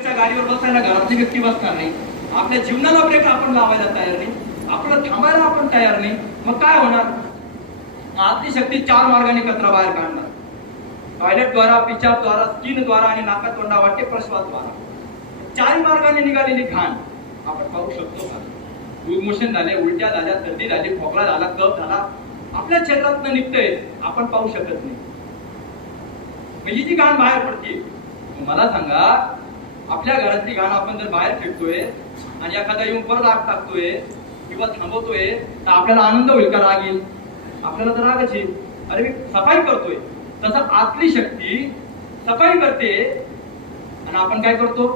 गाडीवर बसायला घरातली व्यक्ती बसणार नाही. आपल्या जीवनाला ब्रेक आपण लावायला तयार नाही. आपलं थांबायला आपण तयार नाही. मग काय होणार? आपली शक्ती चार मार्गाने कचरा बाहेर काढणार. टॉयलेट द्वारा पिचाब द्वारा स्किन द्वारा आणि नाका तोंडा वाटे प्रश्वासद्वारा चारही मार्गाने निघालेली घाण आपण पाहू शकतो का? लूज झाले उलट्या झाल्या सर्दी झाली खोकला झाला कप झाला. आपल्या शरीरातनं निघतंय आपण पाहू शकत नाही. म्हणजे जी घाण बाहेर पडते मला सांगा आपल्या घरातली घाण आपण जर बाहेर फेकतोय आणि एखादा येऊन परत आग टाकतोय किंवा थांबवतोय तर आपल्याला आनंद होईल का राग येईल आपल्याला तर रागच येईल. अरे मी सफाई करतोय. तसं आतली शक्ती सफाई करते. आणि आपण काय करतो?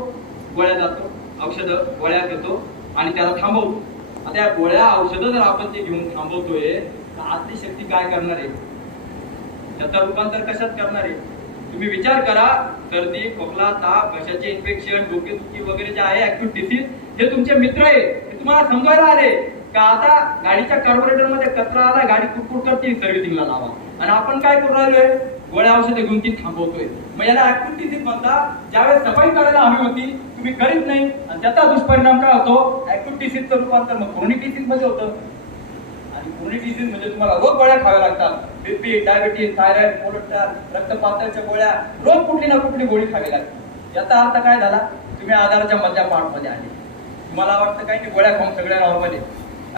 गोळ्या जातो. औषध गोळ्या घेतो आणि त्याला थांबवतो आता या गोळ्या औषधं जर आपण ते घेऊन थांबवतोय तर आतली शक्ती काय करणार आहे? त्याचं रूपांतर कशात करणार आहे? तुम्ही विचार करा सर्दी खोकला ताप घशाचे इन्फेक्शन डोकेदुखी वगैरे जे आहे ऍक्टिव्ह डिसीज हे तुमचे मित्र आहे हे तुम्हाला समजायला आले का आता गाडीच्या कार्बोरेटरमध्ये कचरा आला गाडी कुटकुट करते सर्व्हिसिंगला लावा. आणि आपण काय करू राहिलोय? गोळ्या औषधे घेऊन ती थांबवतोय. मग याला ऍक्टिव्ह डिसीज म्हणतात ज्यावेळेस सफाई करायला हवी होती तुम्ही करीत नाही. आणि त्याचा दुष्परिणाम काय होतो? ऍक्टिव्ह डिसीजचं रूपांतर मग क्रोनिक डिसीजमध्ये होतं. आणि क्रोनिक म्हणजे तुम्हाला रोज गोळ्या खाव्या लागतात. बीपी डायबिटीज थायरॉइड कोलेस्ट्रॉल रक्तपातळीच्या गोळ्या रोज कुठली ना कुठली गोळी खावी लागते. याचा अर्थ काय झाला? तुम्ही आधारच्या मधल्या पार्टमध्ये आले. तुम्हाला वाटतं काही की गोळ्या खाऊन सगळ्या नॉर्मल आहे.